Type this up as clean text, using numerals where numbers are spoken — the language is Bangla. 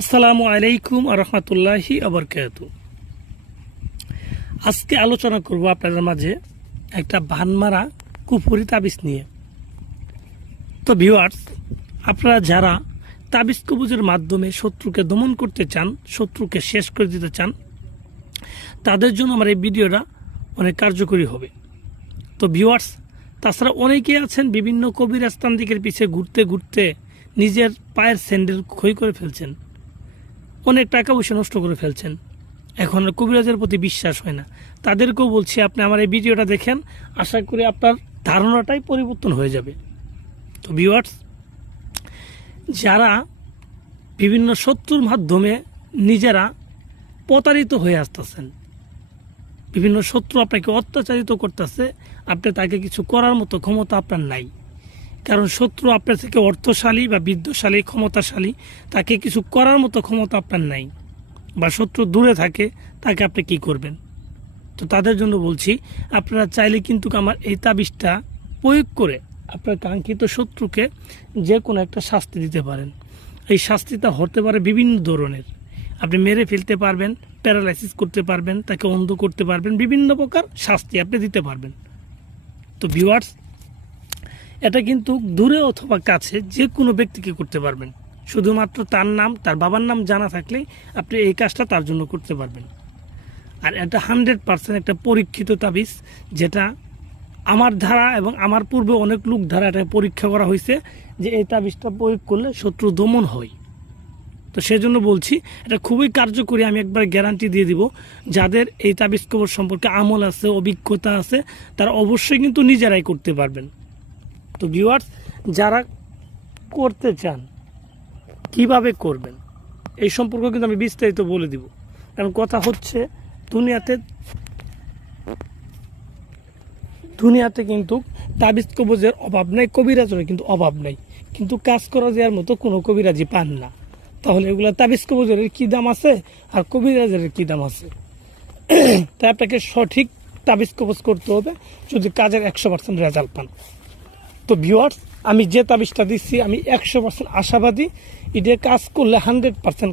আসসালামু আলাইকুম আরহামতুল্লাহি আবরকাত। আজকে আলোচনা করব আপনাদের মাঝে একটা ভানমারা কুফরি তাবিজ নিয়ে। তো ভিউয়ার্স, আপনারা যারা তাবিজ কবুজের মাধ্যমে শত্রুকে দমন করতে চান, শত্রুকে শেষ করে দিতে চান, তাদের জন্য আমার এই ভিডিওটা অনেক কার্যকরী হবে। তো ভিউয়ার্স, তাছাড়া অনেকেই আছেন বিভিন্ন কবিরাজ তান্ত্রিকের পিছে ঘুরতে ঘুরতে নিজের পায়ের স্যান্ডেল ক্ষয় করে ফেলছেন, অনেক টাকা পয়সা নষ্ট করে ফেলছেন, এখন আর কবিরাজের প্রতি বিশ্বাস হয় না। তাদেরকেও বলছি, আপনি আমার এই ভিডিওটা দেখেন, আশা করি আপনার ধারণাটাই পরিবর্তন হয়ে যাবে। তো ভিউয়ার্স, যারা বিভিন্ন শত্রুর মাধ্যমে নিজেরা প্রতারিত হয়ে আসতেছেন, বিভিন্ন শত্রু আপনাকে অত্যাচারিত করতেছে, আপনি তাকে কিছু করার মতো ক্ষমতা আপনার নাই, কারণ শত্রু আপনার থেকে অর্থশালী বা বিদ্যশালী, ক্ষমতাশালী, তাকে কিছু করার মতো ক্ষমতা আপনার নাই, বা শত্রু দূরে থাকে, তাকে আপনি কি করবেন? তো তাদের জন্য বলছি, আপনারা চাইলে কিন্তু আমার এই তাবিজটা প্রয়োগ করে আপনার কাঙ্ক্ষিত শত্রুকে যে কোনো একটা শাস্তি দিতে পারেন। এই শাস্তিটা হতে পারে বিভিন্ন ধরনের। আপনি মেরে ফেলতে পারবেন, প্যারালাইসিস করতে পারবেন, তাকে অন্ধ করতে পারবেন, বিভিন্ন প্রকার শাস্তি আপনি দিতে পারবেন। তো ভিউয়ার্স, এটা কিন্তু দূরে অথবা কাছে যে কোনো ব্যক্তিকে করতে পারবেন। শুধুমাত্র তার নাম, তার বাবার নাম জানা থাকলেই আপনি এই কাজটা তার জন্য করতে পারবেন। আর এটা 100% একটা পরীক্ষিত তাবিজ, যেটা আমার ধারা এবং আমার পূর্বে অনেক লোক ধারা এটা পরীক্ষা করা হয়েছে যে এই তাবিজটা প্রয়োগ করলে শত্রু দমন হয়। তো সেজন্য বলছি, এটা খুবই কার্যকরী। আমি একবার গ্যারান্টি দিয়ে দিব, যাদের এই তাবিজ কবর সম্পর্কে আমল আছে, অভিজ্ঞতা আছে, তারা অবশ্যই কিন্তু নিজেরাই করতে পারবেন। তো ভিউয়ার্স, যারা করতে চান কিভাবে করবেন এই সম্পর্কে কিন্তু আমি বিস্তারিত বলে দিব। কারণ কথা হচ্ছে, দুনিয়াতে কিন্তু তাবিজ কবজের অভাব নাই, কবিরাজের কিন্তু অভাব নাই, কিন্তু কাজ করা যাওয়ার মতো কোনো কবিরাজি পান না। তাহলে এগুলো তাবিজ কবজের কী দাম আছে আর কবিরাজের কী দাম আছে? তাই আপনাকে সঠিক তাবিজ কবজ করতে হবে যদি কাজের 100% রেজাল্ট পান। তো ভিউয়ার্স, আমি যে তাবিজটা দিচ্ছি আমি 100% আশাবাদী, এটা কাজ করলে 100%